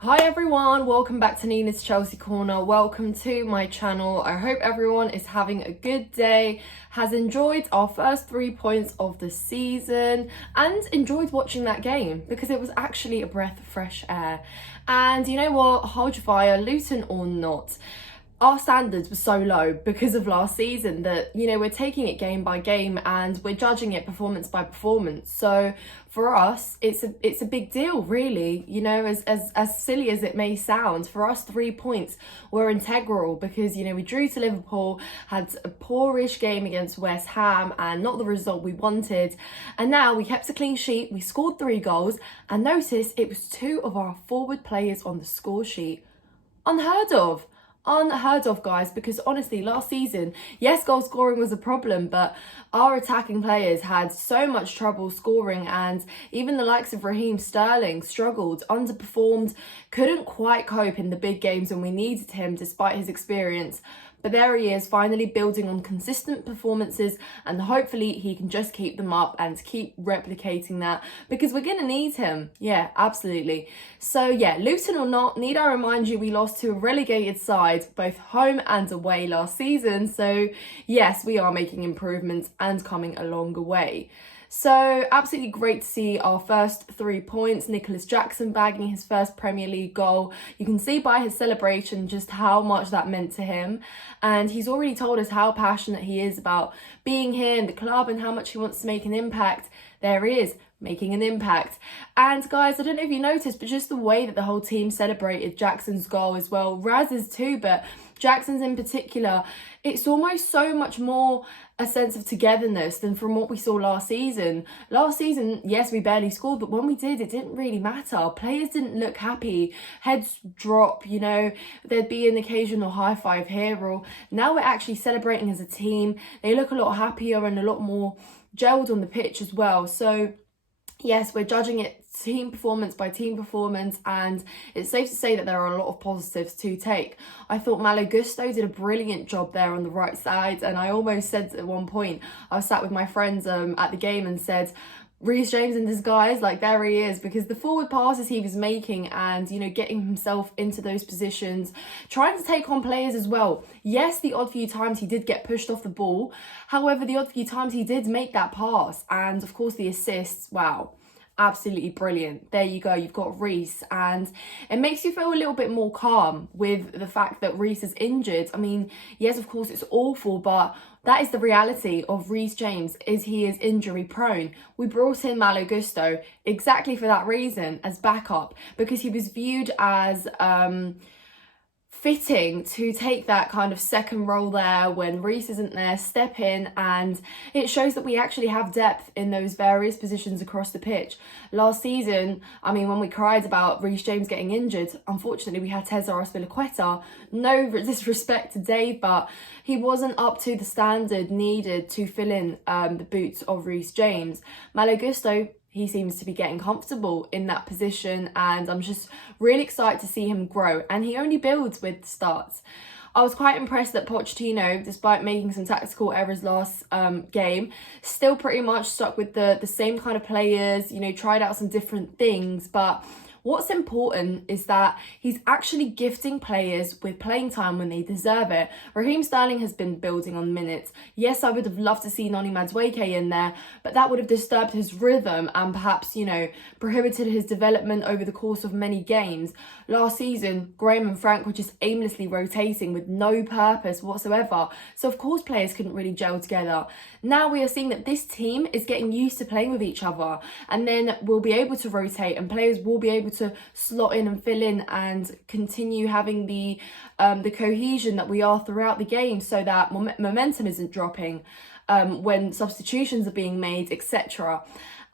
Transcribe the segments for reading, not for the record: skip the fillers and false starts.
Hi everyone, welcome back to Nina's Chelsea Corner. Welcome to my channel. I hope everyone is having a good day, has enjoyed our first 3 points of the season and enjoyed watching that game because it was actually a breath of fresh air. And you know what, hold your fire, Luton or not, our standards were so low because of last season that, you know, we're taking it game by game and we're judging it performance by performance. So for us, it's a big deal, really. You know, as silly as it may sound, for us 3 points were integral because, you know, we drew to Liverpool, had a poorish game against West Ham and not the result we wanted. And now we kept a clean sheet, we scored 3 goals, and notice it was 2 of our forward players on the score sheet. Unheard of, guys, because honestly last season, yes, goal scoring was a problem, but our attacking players had so much trouble scoring, and even the likes of Raheem struggled, underperformed, couldn't quite cope in the big games when we needed him despite his experience. But there he is, finally building on consistent performances, and hopefully he can just keep them up and keep replicating that because we're going to need him. Yeah, absolutely. So yeah, Luton or not, need I remind you, we lost to a relegated side, both home and away last season. So yes, we are making improvements and coming a longer way. So absolutely great to see our first 3 points. Nicholas Jackson bagging his first Premier League goal. You can see by his celebration just how much that meant to him. And he's already told us how passionate he is about being here in the club and how much he wants to make an impact. There he is, making an impact. And guys, I don't know if you noticed, but just the way that the whole team celebrated Jackson's goal as well. Raz's too, but Jackson's in particular, it's almost so much more a sense of togetherness than from what we saw last season. Last season, yes, we barely scored, but when we did, it didn't really matter. Players didn't look happy, heads drop, you know, there'd be an occasional high five here, or now we're actually celebrating as a team. They look a lot happier and a lot more gelled on the pitch as well. So yes, we're judging it team performance by team performance, and it's safe to say that there are a lot of positives to take. I thought Malo Gusto did a brilliant job there on the right side, and I almost said at one point, I was sat with my friends at the game and said, Reece James in disguise, like there he is, because the forward passes he was making and, you know, getting himself into those positions, trying to take on players as well. Yes, the odd few times he did get pushed off the ball. However, the odd few times he did make that pass, and of course the assists, wow, absolutely brilliant. There you go, you've got Reece, and it makes you feel a little bit more calm with the fact that Reece is injured. I mean, yes, of course it's awful, but that is the reality of Reece James, is he is injury prone. We brought in Malo Gusto exactly for that reason, as backup, because he was viewed as fitting to take that kind of second role there when Reece isn't there, step in, and it shows that we actually have depth in those various positions across the pitch. Last season, I mean, when we cried about Reece James getting injured, unfortunately we had Teza Azpilicueta. No disrespect to Dave, but he wasn't up to the standard needed to fill in the boots of Reece James. Malo Gusto, he seems to be getting comfortable in that position, and I'm just really excited to see him grow, and he only builds with starts. I was quite impressed that Pochettino, despite making some tactical errors last game, still pretty much stuck with the same kind of players, you know, tried out some different things, but what's important is that he's actually gifting players with playing time when they deserve it. Raheem has been building on minutes. Yes, I would have loved to see Noni Madueke in there, but that would have disturbed his rhythm and perhaps, you know, prohibited his development over the course of many games. Last season, Graham and Frank were just aimlessly rotating with no purpose whatsoever. So of course players couldn't really gel together. Now we are seeing that this team is getting used to playing with each other, and then we'll be able to rotate and players will be able to slot in and fill in and continue having the cohesion that we are throughout the game, so that momentum isn't dropping when substitutions are being made, etc.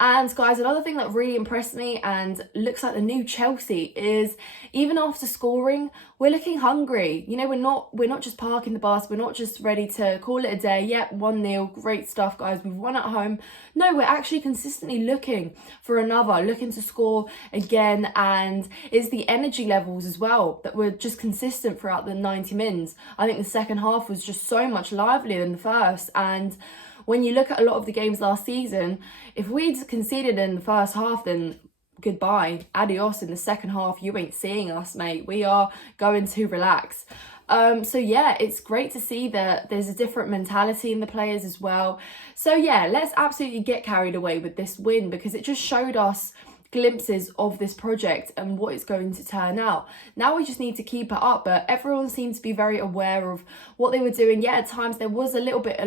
And guys, another thing that really impressed me and looks like the new Chelsea is, even after scoring, we're looking hungry. You know, we're not just parking the bus, we're not just ready to call it a day. Yep, 1-0, great stuff, guys, we've won at home. No, we're actually consistently looking for another, looking to score again, and it's the energy levels as well that were just consistent throughout the 90 minutes. I think the second half was just so much livelier than the first, and when you look at a lot of the games last season, if we'd conceded in the first half, then goodbye, adios in the second half. You ain't seeing us, mate. We are going to relax. So yeah, it's great to see that there's a different mentality in the players as well. So yeah, let's absolutely get carried away with this win, because it just showed us glimpses of this project and what it's going to turn out. Now we just need to keep it up, but everyone seemed to be very aware of what they were doing. Yeah, at times there was a little bit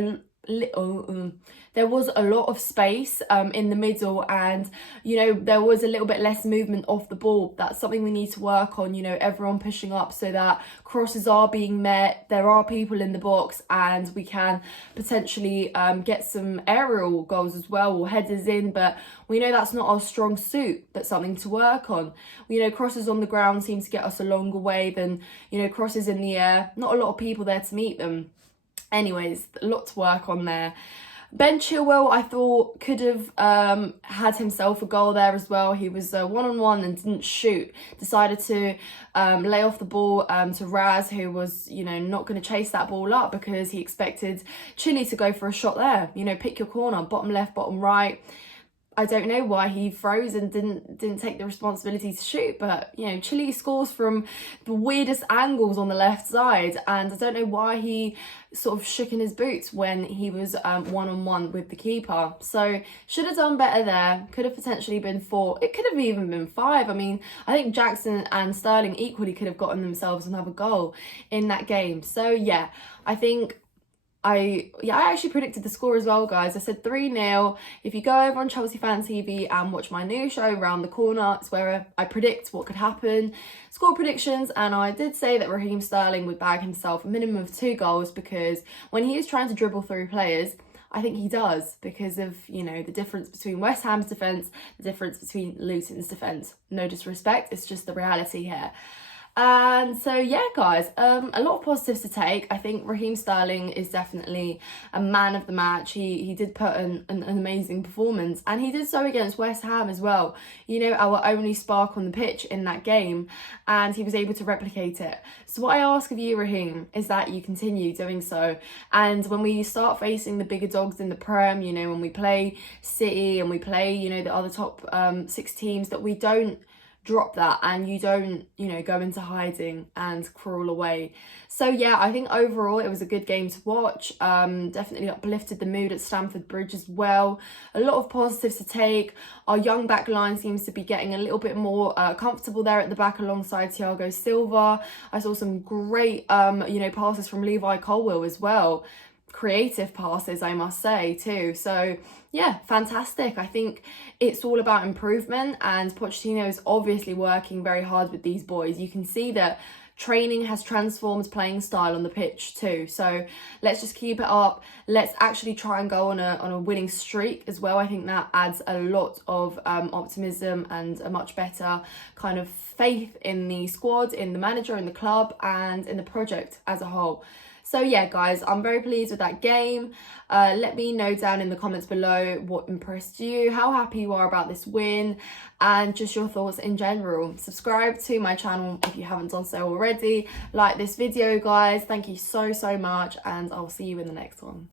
there was a lot of space in the middle, and you know, there was a little bit less movement off the ball. That's something we need to work on, you know, everyone pushing up so that crosses are being met, there are people in the box, and we can potentially get some aerial goals as well, or headers in. But we know that's not our strong suit. That's something to work on. You know, crosses on the ground seem to get us a longer way than, you know, crosses in the air. Not a lot of people there to meet them. Anyways, a lot to work on there. Ben Chilwell, I thought, could have had himself a goal there as well. He was one-on-one and didn't shoot. Decided to lay off the ball to Raz, who was, you know, not going to chase that ball up because he expected Chile to go for a shot there. You know, pick your corner, bottom left, bottom right. I don't know why he froze and didn't take the responsibility to shoot, but you know, Chile scores from the weirdest angles on the left side, and I don't know why he sort of shook in his boots when he was one-on-one with the keeper. So should have done better there. Could have potentially been 4. It could have even been 5. I mean, I think Jackson and Sterling equally could have gotten themselves another goal in that game. So yeah, I think I actually predicted the score as well, guys. I said 3-0. If you go over on Chelsea Fan TV and watch my new show, Round the Corner, it's where I predict what could happen, score predictions, and I did say that Raheem Sterling would bag himself a minimum of 2 goals, because when he is trying to dribble through players, I think he does, because of, you know, the difference between West Ham's defence, the difference between Luton's defence. No disrespect, it's just the reality here. And so yeah, guys, a lot of positives to take. I think Raheem Sterling is definitely a man of the match. He did put an amazing performance, and he did so against West Ham as well. You know, our only spark on the pitch in that game, and he was able to replicate it. So what I ask of you, Raheem, is that you continue doing so. And when we start facing the bigger dogs in the Prem, you know, when we play City and we play, you know, the other top 6 teams, that we don't drop that, and you don't, you know, go into hiding and crawl away. So yeah, I think overall it was a good game to watch. Definitely uplifted the mood at Stamford Bridge as well. A lot of positives to take. Our young back line seems to be getting a little bit more comfortable there at the back alongside Thiago Silva. I saw some great you know, passes from Levi Colwill as well. Creative passes, I must say, too. So yeah, fantastic. I think it's all about improvement, and Pochettino is obviously working very hard with these boys. You can see that training has transformed playing style on the pitch too. So let's just keep it up. Let's actually try and go on a winning streak as well. I think that adds a lot of optimism and a much better kind of faith in the squad, in the manager, in the club, and in the project as a whole. So yeah, guys, I'm very pleased with that game. Let me know down in the comments below what impressed you, how happy you are about this win, and just your thoughts in general. Subscribe to my channel if you haven't done so already. Like this video, guys. Thank you so much, and I'll see you in the next one.